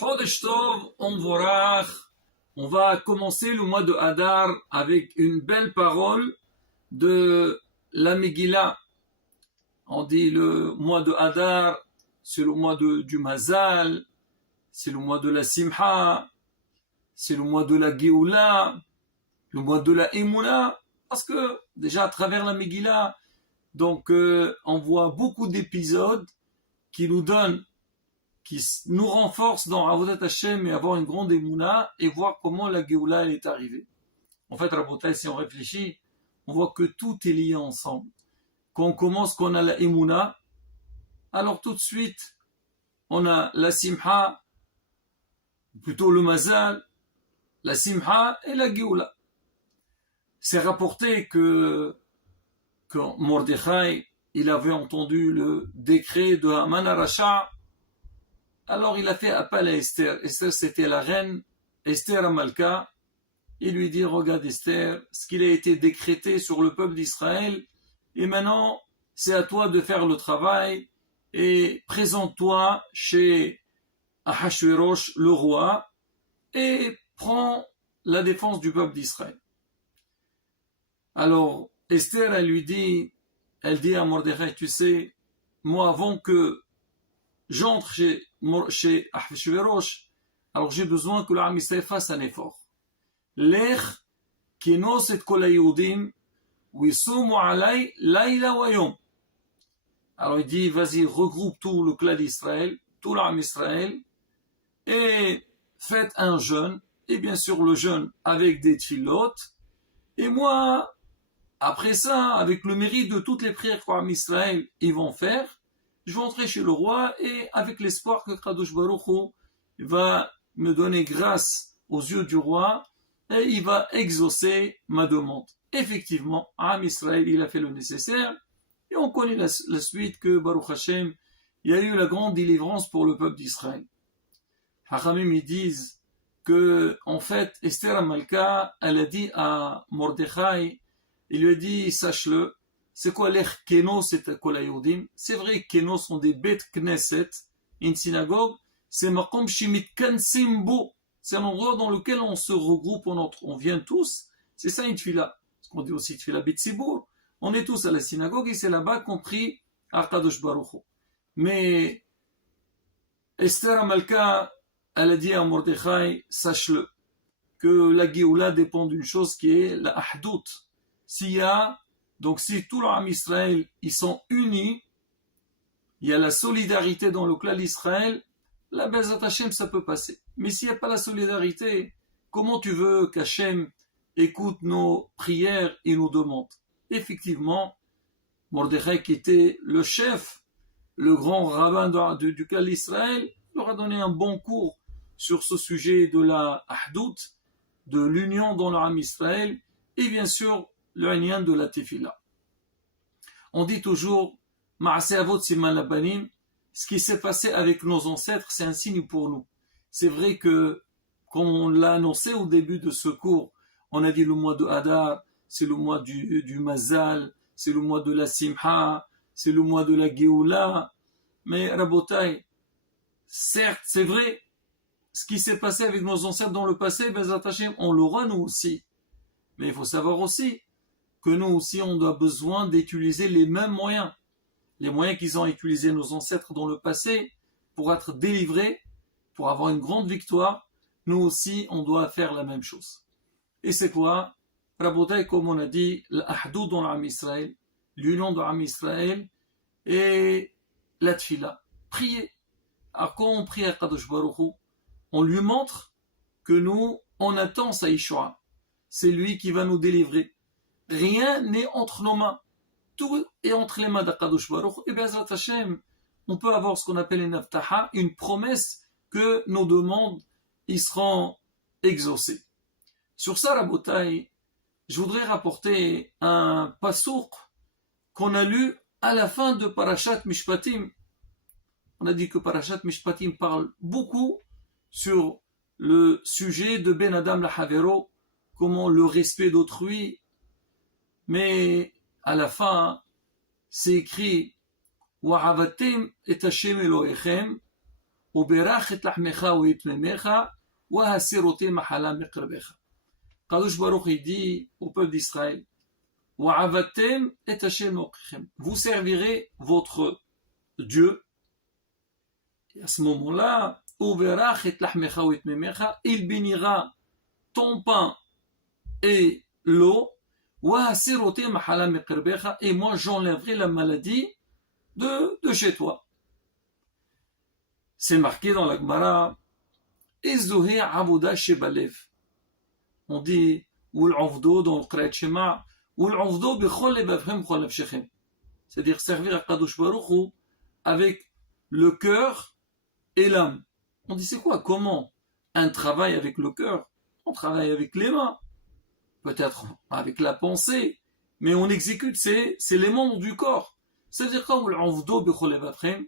Chodesh Tov, on va commencer le mois de Hadar avec une belle parole de la Megillah. On dit le mois de Hadar, c'est le mois du Mazal, c'est le mois de la Simha, c'est le mois de la Géoula, le mois de la Emouna, parce que déjà à travers la Megillah, donc on voit beaucoup d'épisodes qui nous donnent, qui nous renforcent dans Avodat Hashem et avoir une grande Emouna et voir comment la Géoula elle est arrivée. En fait, Rabotai, si on réfléchit, on voit que tout est lié ensemble. Quand on commence, qu'on a la Emouna, alors tout de suite, on a la Simha, plutôt le Mazal, la Simha et la Géoula. C'est rapporté que quand Mordechai, il avait entendu le décret de Haman Aracha, alors il a fait appel à Esther. Esther, c'était la reine, Esther Amalka. Il lui dit, regarde Esther, ce qu'il a été décrété sur le peuple d'Israël, et maintenant, c'est à toi de faire le travail, et présente-toi chez Ahashverosh, le roi, et prends la défense du peuple d'Israël. Alors, Esther, elle dit à Mordechai, tu sais, moi, avant que j'entre chez Ahashverosh, alors j'ai besoin que l'Am Israël fasse un effort. Lech kinos et kol haYehudim wisumu alay layla wa yom. Alors il dit, vas-y, regroupe tout le clan d'Israël, tout l'Am Israël, et faites un jeûne, et bien sûr le jeûne avec des tfilotes, et moi, après ça, avec le mérite de toutes les prières que l'Am Israël ils vont faire, je vais entrer chez le roi et avec l'espoir que Kadosh Baruch Hu va me donner grâce aux yeux du roi et il va exaucer ma demande. Effectivement, Am Israël, il a fait le nécessaire et on connaît la suite que Baruch Hashem, il y a eu la grande délivrance pour le peuple d'Israël. Hachamim, ils disent que, en fait, Esther Amalka, elle a dit à Mordechai, il lui a dit, sache-le, c'est quoi l'Ech Kenos et Kol haYehudim? C'est vrai, Kenos sont des bêtes Knesset, une synagogue, c'est Makom Shimit Kansim Bo, c'est un endroit dans lequel on se regroupe, on vient tous, c'est ça une tfila, ce qu'on dit aussi tfila B'tzibour, on est tous à la synagogue et c'est là-bas qu'on prie à Kadosh Baruch Hu. Mais Esther Amalka, elle a dit à Mordechai, sache-le, que la Géoula dépend d'une chose qui est la Ahdout. Donc si tout l'Am Israël, ils sont unis, il y a la solidarité dans le clan d'Israël, la Bezat Hashem, ça peut passer. Mais s'il n'y a pas la solidarité, comment tu veux qu'Hashem écoute nos prières et nos demandes? Effectivement, Mordechai, qui était le chef, le grand rabbin du clan d'Israël, leur a donné un bon cours sur ce sujet de la Ahdout, de l'union dans l'Am Israël, et bien sûr, le lien de la Tefila. On dit toujours, Ma'aseh Avot Siman Labanim, ce qui s'est passé avec nos ancêtres, c'est un signe pour nous. C'est vrai que, comme on l'a annoncé au début de ce cours, on a dit le mois de Hadar, c'est le mois du Mazal, c'est le mois de la Simha, c'est le mois de la Géoula. Mais Rabotai, certes, c'est vrai, ce qui s'est passé avec nos ancêtres dans le passé, Bezat Hashem, on l'aura nous aussi. Mais il faut savoir aussi que nous aussi, on a besoin d'utiliser les mêmes moyens. Les moyens qu'ils ont utilisés nos ancêtres dans le passé pour être délivrés, pour avoir une grande victoire, nous aussi, on doit faire la même chose. Et c'est quoi? Rabotai, comme on a dit, l'Ahdou dans l'Am Israël, l'union de l'Am Israël et la Tfila. Prier. Alors quand on prie à Kadosh Baruch Hu, on lui montre que nous, on attend sa Yeshua. C'est lui qui va nous délivrer. Rien n'est entre nos mains. Tout est entre les mains d'Akadosh Baruch Hu. Et Bezrat Hashem, on peut avoir ce qu'on appelle une avtaha, une promesse que nos demandes y seront exaucées. Sur ça, Rabotai, je voudrais rapporter un pasouk qu'on a lu à la fin de Parashat Mishpatim. On a dit que Parashat Mishpatim parle beaucoup sur le sujet de Ben Adam Lahavero, comment le respect d'autrui. Mais à la fin, c'est écrit Wa'avatim et Hashem Elohechem וברך את לחמך ויתממך, והסירותי מחלה מקרבך. Kadosh Baruch il dit au peuple d'Israël, Wa'avatem et Hashem Okechem. Vous servirez votre Dieu. Et à ce moment-là, Uverach et Lahmecha ou Itmemecha, il bénira ton pain et l'eau, Wa'asirote Mahala Mekerbecha, et moi j'enlèverai la maladie de chez toi. C'est marqué dans la Gemara, Ezohe Avoda Shebalev. On dit, ou l'avdo dans le Qur'an Shema, ou l'avdo b'chol lebavchem chol nafshechem. C'est-à-dire servir à Kadosh Baruch Hu avec le cœur et l'âme. On dit, c'est quoi? Comment? Un travail avec le cœur. On travaille avec les mains. Peut-être avec la pensée. Mais on exécute, c'est les membres du corps. C'est-à-dire, quand l'avdo b'chol lebavchem,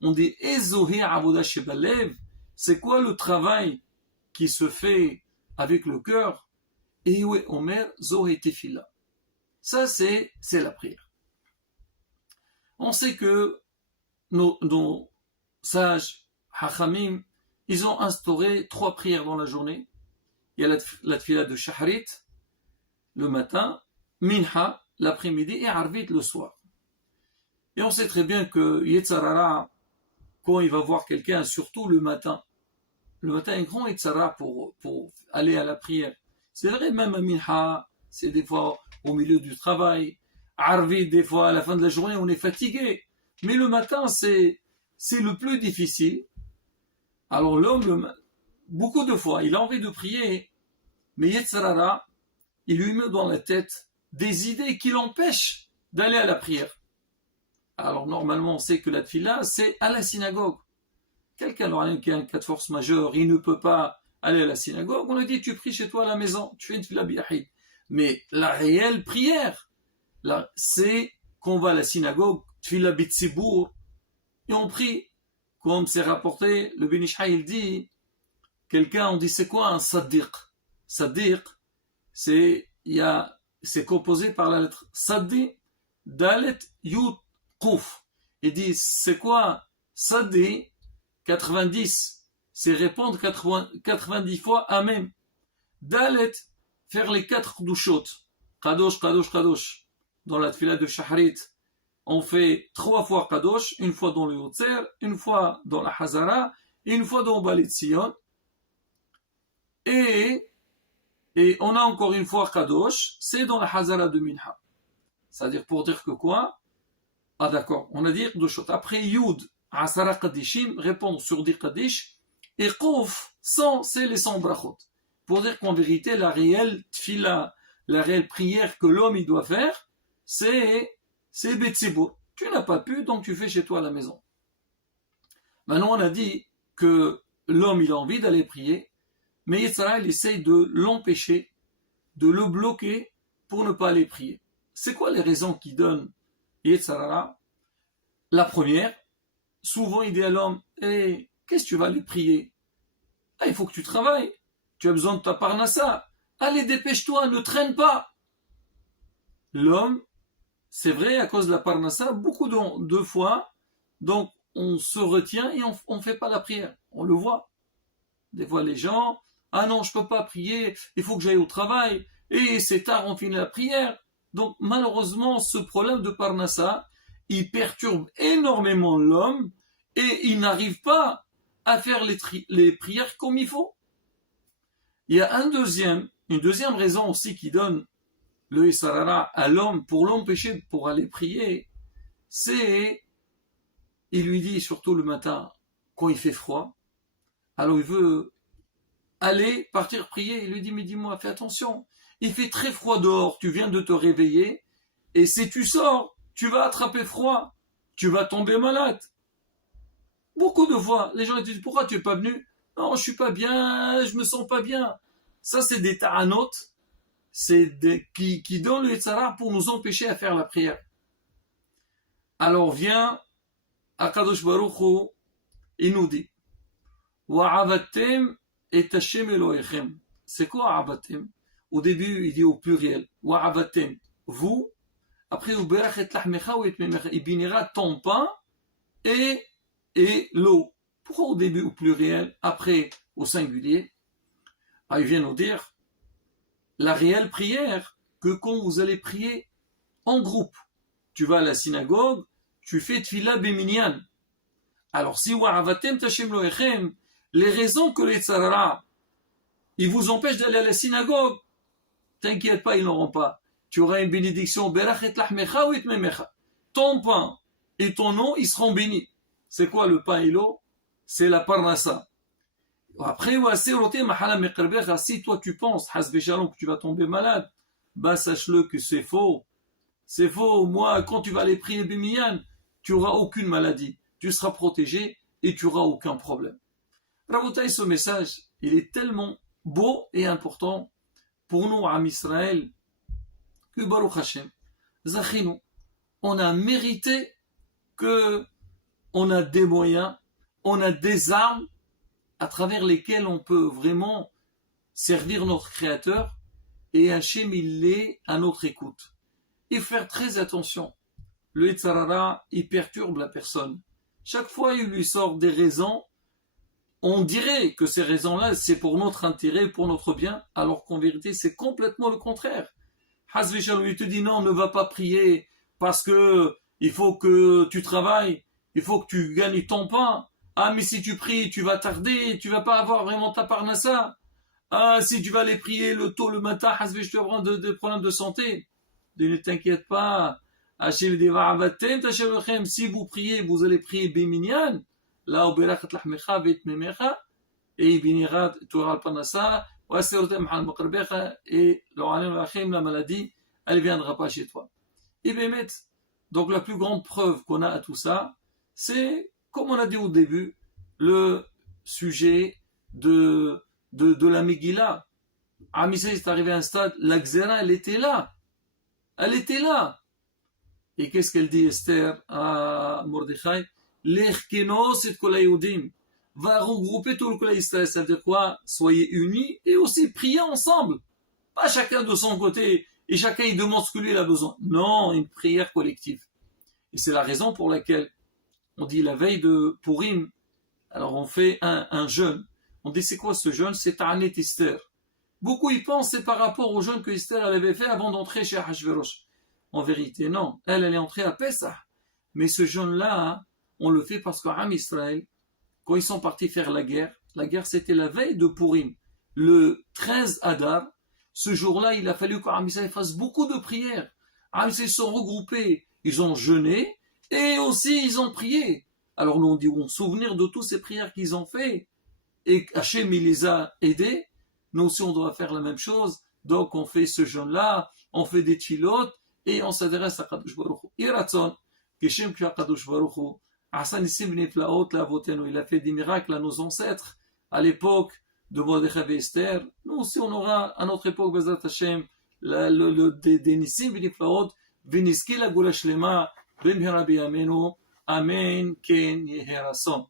on dit, ezohe avoda shebalev. C'est quoi le travail qui se fait avec le cœur? Et oui, Omer, Zoé Tefila. Ça, c'est la prière. On sait que nos sages, Hachamim, ils ont instauré 3 prières dans la journée. Il y a la Tefila de Shaharit, le matin, Minha, l'après-midi, et Arvit, le soir. Et on sait très bien que Yetzarara, quand il va voir quelqu'un, surtout le matin, est grand Yetzara pour aller à la prière. C'est vrai, même à Minha, c'est des fois au milieu du travail. Arvit, des fois à la fin de la journée, on est fatigué. Mais le matin, c'est le plus difficile. Alors l'homme, beaucoup de fois, il a envie de prier, mais Yetzarara, il lui met dans la tête des idées qui l'empêchent d'aller à la prière. Alors normalement, on sait que la tefila, c'est à la synagogue. Quelqu'un qui a un cas de force majeure, il ne peut pas aller à la synagogue, on lui dit, tu pries chez toi à la maison, tu fais une tefila biyahid. Mais la réelle prière, là, c'est qu'on va à la synagogue, tefila bitzibour, et on prie. Comme c'est rapporté, le Ben Ish Hai, il dit, quelqu'un, on dit, c'est quoi un saddiq? Saddiq, c'est composé par la lettre Saddi, Dalet, Yud, Quf. Il dit, c'est quoi Saddi? 90, c'est répondre 90 fois Amen. Dalet, faire les 4 douchot. Kadosh, Kadosh, Kadosh. Dans la tefila de Shaharit, on fait 3 fois Kadosh, une fois dans le Yotzer, une fois dans la Hazara, et une fois dans Balit Sion. Et on a encore une fois Kadosh, c'est dans la Hazara de Minha. C'est-à-dire pour dire que quoi? Ah d'accord, on a dit Douchot. Après Yud, Asara Kadishim, répondre sur des Kadish, et Kouf, 100, c'est les 100 brachot. Pour dire qu'en vérité, la réelle tfila, la réelle prière que l'homme il doit faire, c'est Betsibour. Tu n'as pas pu, donc tu fais chez toi à la maison. Maintenant, on a dit que l'homme il a envie d'aller prier, mais Yetzara, il essaye de l'empêcher, de le bloquer pour ne pas aller prier. C'est quoi les raisons qui donnent Yetzara? La première, souvent il dit à l'homme, hey, qu'est-ce que tu vas aller prier? Ah, il faut que tu travailles, tu as besoin de ta parnassa, allez dépêche-toi, ne traîne pas. L'homme, c'est vrai, à cause de la parnassa, beaucoup de fois, donc on se retient et on ne fait pas la prière, on le voit. Des fois les gens, ah non, je ne peux pas prier, il faut que j'aille au travail, et c'est tard, on finit la prière. Donc malheureusement, ce problème de parnassa, il perturbe énormément l'homme, et il n'arrive pas à faire les prières comme il faut. Il y a une deuxième raison aussi qui donne le Yisarara à l'homme pour l'empêcher pour aller prier, c'est, il lui dit surtout le matin, quand il fait froid, alors il veut partir prier, il lui dit, mais dis-moi, fais attention, il fait très froid dehors, tu viens de te réveiller, et si tu sors, tu vas attraper froid, tu vas tomber malade. Beaucoup de fois, les gens disent, pourquoi tu n'es pas venu? Non, je suis pas bien, je me sens pas bien. Ça, c'est des ta'anot, qui donnent le Yetzara pour nous empêcher à faire la prière. Alors vient Akadosh Baruch Hu, il nous dit, Wa'avatem et Hashem Elohechem. C'est quoi Wa'avatem? Au début, il dit au pluriel, Wa'avatem, vous. Après, il bénira ton pain et l'eau. Pourquoi au début au pluriel, après au singulier? Il vient nous dire la réelle prière que quand vous allez prier en groupe. Tu vas à la synagogue, tu fais tfila beminyan. Alors si wa'avatem tashem loechem, les raisons que les tzarara, ils vous empêchent d'aller à la synagogue, t'inquiète pas, ils n'auront pas. Tu auras une bénédiction, berachet lachmecha ou itmemecha. Ton pain et ton eau, ils seront bénis. C'est quoi le pain et l'eau? C'est la parnassa. Après, si toi tu penses, que tu vas tomber malade, bah sache-le que c'est faux. C'est faux. Moi, quand tu vas aller prier Bémiyan, tu n'auras aucune maladie. Tu seras protégé et tu n'auras aucun problème. Rabotaï, ce message, il est tellement beau et important pour nous, Am Israël, que Baruch Hashem, Zachinu, on a mérité que on a des moyens, on a des armes à travers lesquelles on peut vraiment servir notre Créateur et Hachem, il est à notre écoute. Et faire très attention. Le Yetzarara, il perturbe la personne. Chaque fois, il lui sort des raisons. On dirait que ces raisons-là, c'est pour notre intérêt, pour notre bien, alors qu'en vérité, c'est complètement le contraire. Hazvi Shalom, il te dit non, ne va pas prier parce que il faut que tu travailles, il faut que tu gagnes ton pain. Ah, mais si tu pries, tu vas tarder, tu vas pas avoir vraiment ta parnassa. Ah, si tu vas aller prier le tôt le matin, Hazvi, je te prends des problèmes de santé. Ne t'inquiète pas. Si vous priez, vous allez prier Béminyan. Là, et il bénira, tu auras le panassa, et la maladie, elle ne viendra pas chez toi. Et bien, donc la plus grande preuve qu'on a à tout ça, c'est, comme on a dit au début, le sujet de la Megillah. Amissa est arrivé à un stade, la Xéra, elle était là. Elle était là. Et qu'est-ce qu'elle dit, Esther, à Mordechai? L'Echkenos et Kolayoudim va regrouper tout le Kolay Israël. Ça veut dire quoi? Soyez unis et aussi priez ensemble. Pas chacun de son côté et chacun il demande ce que lui il a besoin. Non, une prière collective. Et c'est la raison pour laquelle on dit la veille de Purim, alors on fait un jeûne. On dit c'est quoi ce jeûne? C'est Ta'anet Esther. Beaucoup y pensent c'est par rapport au jeûne que Esther elle avait fait avant d'entrer chez Ahashverosh. En vérité, non. Elle est entrée à Pessah. Mais ce jeûne-là, on le fait parce qu'Am Israël, quand ils sont partis faire la guerre c'était la veille de Purim, le 13 Adar. Ce jour-là, il a fallu qu'Am Israël fasse beaucoup de prières. Am Israël se sont regroupés, ils ont jeûné et aussi ils ont prié. Alors nous on dit, on souvenir de toutes ces prières qu'ils ont fait et Hachem il les a aidés. Nous aussi on doit faire la même chose. Donc on fait ce jeûne-là, on fait des tfilotes et on s'adresse à Kadosh Baruch Hu. Iratzon, Keshem Kadosh Baruch Hu. Hassan Nissim Niflaot Lavotenu, il a fait des miracles à nos ancêtres à l'époque de Mordechai et Esther. Nous aussi on aura à notre époque Bezrat Hashem des Nissim Niflaot Veniski la Gula Shlema Ben Hirabi Amenu Amen Ken Yeherason.